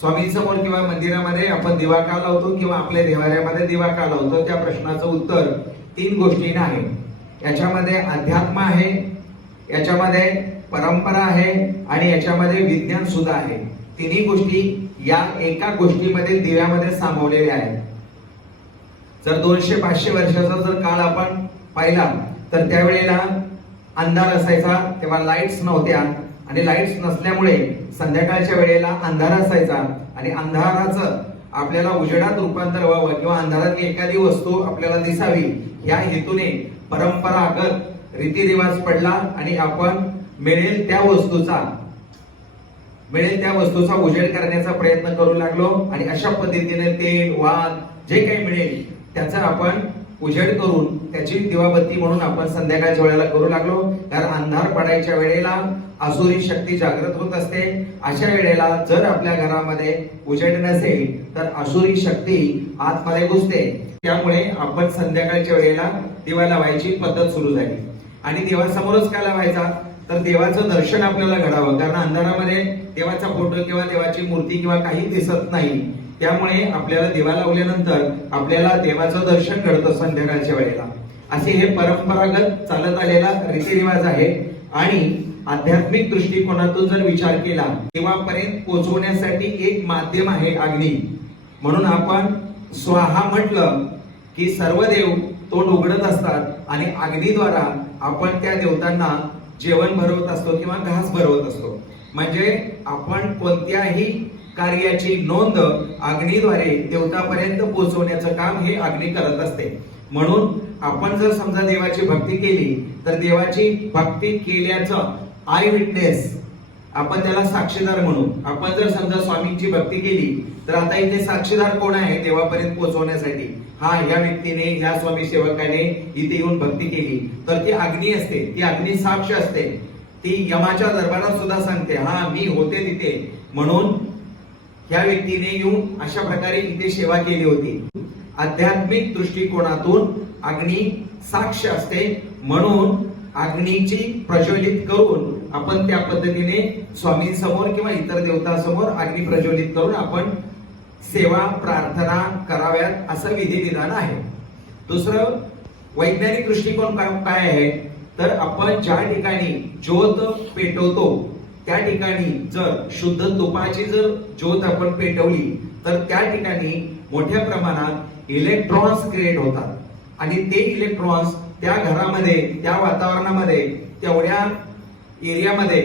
स्वामींसमोर किंवा मंदिरामध्ये आपण दिवा का लावतो किंवा आपल्या देवाऱ्यामध्ये दिवा का लावतो? त्या प्रश्नाचं उत्तर तीन गोष्टीने आहे. याच्यामध्ये अध्यात्म आहे याच्यामध्ये परंपरा आहे आणि याच्यामध्ये विज्ञान सुद्धा आहे. तिन्ही गोष्टी या एका गोष्टीमध्ये दिव्यामध्ये सामावलेल्या आहेत. जर दोनशे पाचशे वर्षाचा जर काळ आपण पाहिला तर त्यावेळेला अंधार असायचा तेव्हा लाईट्स नव्हत्या. आणि लाईट्स नसल्यामुळे संध्याकाळच्या वेळेला अंधार असायचा. आणि अंधाराचं आपल्याला उजेडात रूपांतर व्हावं किंवा अंधारातली एखादी वस्तू आपल्याला दिसावी या हेतूने परंपरागत रीतिरिवाज पडला आणि आपण मिळेल त्या वस्तूचा मिळेल त्या वस्तूचा उजेड करण्याचा प्रयत्न करू लागलो. आणि अशा पद्धतीने तेल वाद जे काही मिळेल त्याचा आपण उजेड करून त्याची दिवाबत्ती म्हणून आपण संध्याकाळच्या वेळेला करू लागलो. कारण अंधार पडायच्या वेळेला असुरी शक्ती जागृत होत असते. अशा वेळेला जर आपल्या घरामध्ये उजेड नसेल तर असुरी शक्ती आतमध्ये घुसते. त्यामुळे आपण संध्याकाळच्या वेळेला दिवा लावायची पद्धत सुरू झाली. आणि देवासमोरच का लावायचा? तर देवाचं दर्शन आपल्याला घडावं. कारण अंधारामध्ये देवाचा फोटो किंवा देवाची मूर्ती किंवा काही दिसत नाही. त्यामुळे आपल्याला देवा लावल्यानंतर आपल्याला देवाचं दर्शन घडतं संध्याकाळच्या वेळेला. असे हे परंपरागत चालत आलेला रीतिरिवाज आहे. आणि आध्यात्मिक दृष्टिकोनातून जर विचार केला देवापर्यंत पोहोचवण्यासाठी एक माध्यम आहे अग्नी. म्हणून आपण स्वाहा म्हटलं की सर्व देव तोंड उघडत असतात आणि अग्नीद्वारा आपण त्या देवतांना जेवण भरवत असतो किंवा घास भरवत असतो. म्हणजे आपण कोणत्याही कार्याची नोंद अग्नीद्वारे देवतापर्यंत पोहोचवण्याचं काम हे अग्नी करत असते. म्हणून आपण जर समजा देवाची भक्ती केली तर देवाची भक्ती केल्याचं आय विटनेस आपण त्याला साक्षीदार म्हणू. आपण जर समजा स्वामींची भक्ती केली तर आता इथे साक्षीदार कोण आहे देवापर्यंत पोहोचवण्यासाठी हा या व्यक्तीने या स्वामी सेवकाने इथे येऊन भक्ती केली. तर ती अग्नी असते. ती अग्नी साक्ष असते. ती यमाच्या दरबारात सुद्धा सांगते हा मी होते तिथे. म्हणून या व्यक्तीने येऊन अशा प्रकारे इथे सेवा केली होती. आध्यात्मिक दृष्टिकोनातून अग्नी साक्ष असते. म्हणून अग्नीची प्रज्वलित करून आपण त्या पद्धतीने स्वामींसमोर किंवा इतर देवतांसमोर अग्नी प्रज्वलित करून आपण सेवा प्रार्थना कराव्यात असं विधी विधान आहे. दुसरं वैज्ञानिक दृष्टिकोन काय काय आहे? तर आपण ज्या ठिकाणी ज्योत पेटवतो त्या ठिकाणी जर शुद्ध तुपाची जर ज्योत आपण पेटवली तर त्या ठिकाणी मोठ्या प्रमाणात इलेक्ट्रॉन्स क्रिएट होतात. आणि ते इलेक्ट्रॉन्स त्या घरामध्ये त्या वातावरणामध्ये तेवढ्या एरियामध्ये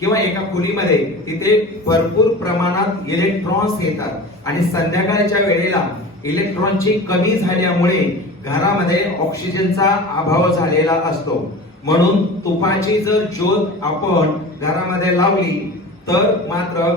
किंवा एका खोलीमध्ये तिथे भरपूर प्रमाणात इलेक्ट्रॉन्स येतात. आणि संध्याकाळच्या वेळेला इलेक्ट्रॉनची कमी झाल्यामुळे घरामध्ये ऑक्सिजनचा अभाव झालेला असतो. म्हणून तुपाची जर ज्योत आपण घरामध्ये लावली तर मात्र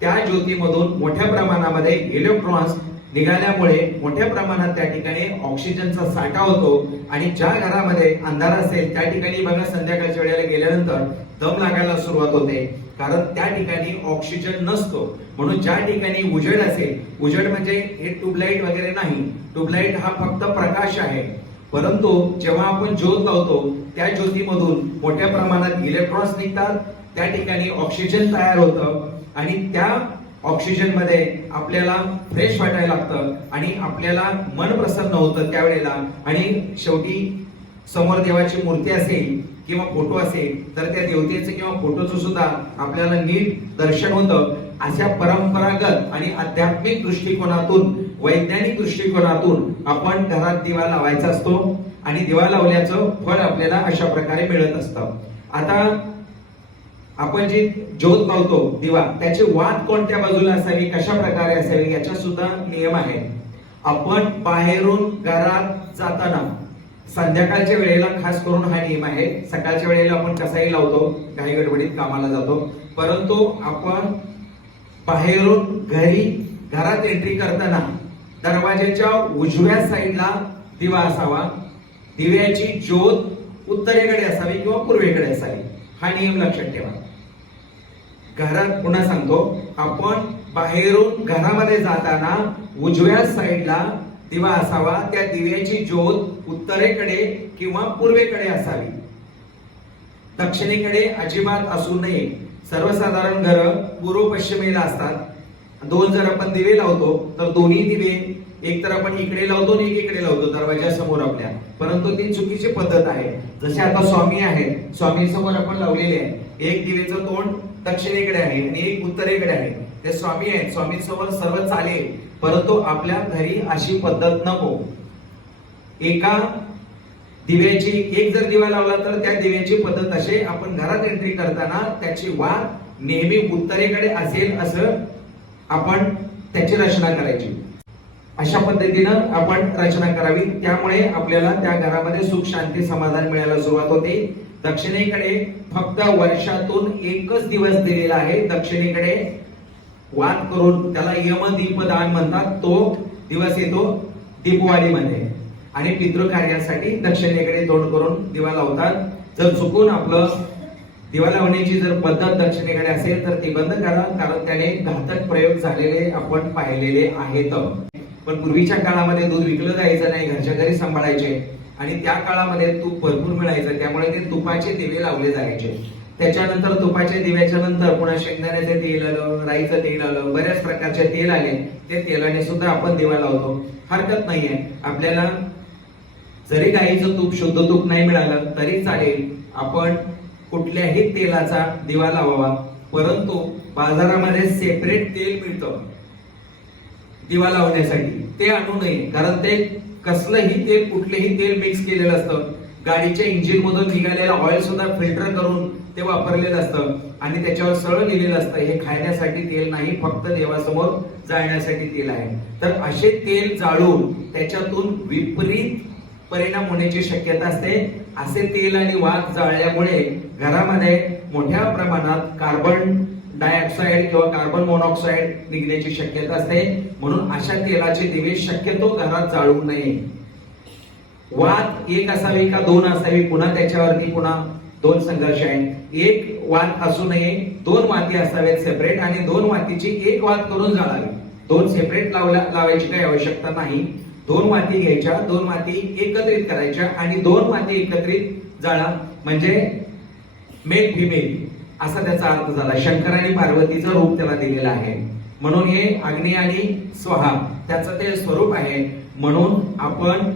त्या ज्योतीमधून मोठ्या प्रमाणामध्ये इलेक्ट्रॉन्स निघाल्यामुळे मोठ्या प्रमाणात त्या ठिकाणी ऑक्सिजनचा साठा होतो आणि ज्या घरामध्ये अंधार असेल त्या ठिकाणी बघा संध्याकाळच्या वेळेला गेल्यानंतर दम लागायला सुरुवात होते. कारण त्या ठिकाणी ऑक्सिजन नसतो. म्हणून ज्या ठिकाणी उजेड असेल उजेड म्हणजे हे ट्यूबलाईट वगैरे नाही. ट्यूबलाईट हा फक्त प्रकाश आहे. परंतु जेव्हा आपण ज्योत लावतो त्या ज्योतीमधून मोठ्या प्रमाणात इलेक्ट्रॉन्स निघतात त्या ठिकाणी ऑक्सिजन तयार होतं आणि त्या ऑक्सिजनमध्ये आपल्याला फ्रेश वाटायला लागतं आणि आपल्याला मन प्रसन्न होतं त्यावेळेला. आणि शेवटी समोर देवाची मूर्ती असेल किंवा फोटो असेल तर त्या देवतेचं किंवा फोटोचं सुद्धा आपल्याला नीट दर्शन होतं. अशा परंपरागत आणि आध्यात्मिक दृष्टिकोनातून वैज्ञानिक दृष्टिकोनातून आपण घरात दिवा लावायचा असतो. आणि दिवा लावल्याचं फळ आपल्याला अशा प्रकारे मिळत असतं. आता आपण जी ज्योत पावतो दिवा त्याची वाद कोणत्या बाजूला असावी कशा प्रकारे असावी याचा सुद्धा नियम आहे आपण बाहेरून घरात जाताना संध्याकाळच्या वेळेला खास करून हा नियम आहे. सकाळच्या वेळेला आपण कसाही लावतो काही गडबडीत कामाला जातो. परंतु आपण बाहेरून घरी घरात एंट्री करताना दरवाजाच्या उजव्या साईडला दिवा असावा. दिव्याची ज्योत उत्तरेकडे असावी किंवा पूर्वेकडे असावी. हा नियम लक्षात ठेवा. घरात पुन्हा सांगतो आपण बाहेरून घरामध्ये जाताना उजव्या साईडला दिवा असावा त्या दिव्याची ज्योत उत्तरेकडे किंवा पूर्वेकडे असावी. दक्षिणेकडे अजिबात असू नये. सर्वसाधारण घर पूर्व पश्चिमेला असतात. दोन जर आपण दिवे लावतो तर दोन्ही दिवे एक तर आपण इकडे लावतो आणि एक इकडे लावतो दरवाजा समोर आपल्या. परंतु ती चुकीची पद्धत आहे. जसे आता स्वामी आहेत स्वामी समोर आपण लावलेले आहे. एक दिवेचं तोंड दक्षिणेकडे आहे आणि एक उत्तरेकडे आहे. ते स्वामी आहेत स्वामी समोर सर्व चालेल. परंतु आपल्या घरी अशी पद्धत नको. एका दिव्याची एक जर दिवा लावला तर त्या दिव्याची पद्धत असे आपण घरात एंट्री करताना त्याची वार नेहमी उत्तरेकडे असेल असं आपण त्याची रचना करायची. अशा पद्धतीनं आपण रचना करावी. त्यामुळे आपल्याला त्या घरामध्ये सुख शांती समाधान मिळायला सुरुवात होते. दक्षिणेकडे फक्त वर्षातून एकच दिवस दिलेला आहे. दक्षिणेकडे वाद करून त्याला यम दीपदान म्हणतात. तो दिवस येतो दीपवाळीमध्ये. आणि पितृकार्यासाठी दक्षिणेकडे तोंड करून दिवा लावतात. जर चुकून आपलं दिवा लावण्याची जर पद्धत दक्षिणेकडे असेल तर ती बंद करा कारण त्याने घातक प्रयोग झालेले आपण पाहिलेले आहेत. पण पूर्वीच्या काळामध्ये दूध विकलं जायचं नाही घरच्या घरी सांभाळायचे. आणि त्या काळामध्ये तूप भरपूर मिळायचं त्यामुळे ते तुपाचे दिवे लावले जायचे. त्याच्यानंतर तुपाच्या दिव्याच्या नंतर पुन्हा शेंगदाण्याचे तेल आलं राईचं तेल आलं बऱ्याच प्रकारचे तेल आले. ते तेलाने सुद्धा आपण दिवा लावतो. हरकत नाहीये. आपल्याला जरी गाईचं तूप शुद्ध तूप नाही मिळालं तरी चालेल. आपण कुठल्याही तेलाचा दिवा लावावा परंतु बाजारामध्ये सेपरेट तेल मिळतं. दिवा लावण्यासाठी. ते आणू नये कारण ते कसलंही तेल कुठलंही तेल मिक्स केलेलं असतं. गाडीच्या इंजिन मधून निघालेलं ऑइल सुद्धा फिल्टर करून ते वापरलेलं असतं. आणि त्याच्यावर सरळ लिहिलेलं असतं. हे खाण्यासाठी तेल नाही फक्त देवासमोर जाळण्यासाठी तेल आहे. तर असे तेल जाळून त्याच्यातून विपरीत परिणाम होण्याची शक्यता असते. असे तेल आणि वाद जाळल्यामुळे घरामध्ये मोठ्या प्रमाणात कार्बन डायऑक्साईड किंवा कार्बन मोनॉक्साईड निघण्याची शक्यता असते. म्हणून अशा तेलाचे दिवे शक्यतो घरात जाळू नये. वाद एक असावी का दोन असावी? पुन्हा त्याच्यावरती पुन्हा दोन संघर्ष आहे एक वाद असू नये दोन वाती असावेत सेपरेट आणि दोन वातीची एक वाद करून जाळावी. दोन सेपरेट लावल्या लावायची काही आवश्यकता नाही. दोन माती घ्यायच्या दोन माती एकत्रित करायच्या आणि दोन माती एकत्रित जाळा म्हणजे मेल फिमेल असा त्याचा अर्थ झाला. शंकर आणि पार्वतीचं रूप त्याला दिलेलं आहे. म्हणून हे अग्नी आणि स्वहा त्याचं ते स्वरूप आहे. म्हणून आपण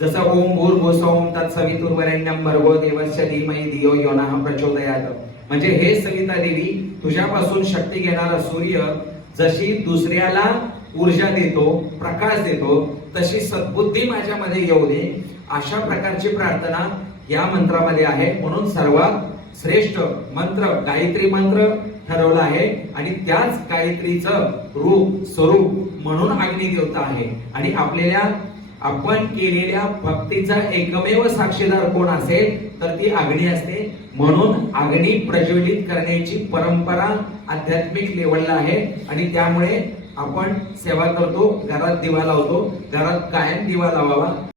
जसं ओम भूर भूसौम तत्सवितुर्वरेण्यम भर्गो देवस्य धीमहि धियो यो नः प्रचोदयात. म्हणजे हे सविता देवी तुझ्यापासून शक्ती घेणारा सूर्य जशी दुसऱ्याला ऊर्जा देतो प्रकाश देतो तशी सद्बुद्धी माझ्यामध्ये येऊ दे अशा प्रकारची प्रार्थना या मंत्रामध्ये आहे. म्हणून सर्वात श्रेष्ठ मंत्र गायत्री मंत्र ठरवला आहे. आणि त्याच गायत्रीचं रूप स्वरूप म्हणून अग्नी देवता आहे. आणि आपल्याला आपण केलेल्या भक्तीचा एकमेव साक्षीदार कोण असेल तर ती अग्नी असते. म्हणून अग्नी प्रज्वलित करण्याची परंपरा आध्यात्मिक लेवलला आहे. आणि त्यामुळे आपण सेवा करतो घरात दिवा लावतो घरात कायम दिवा लावावा.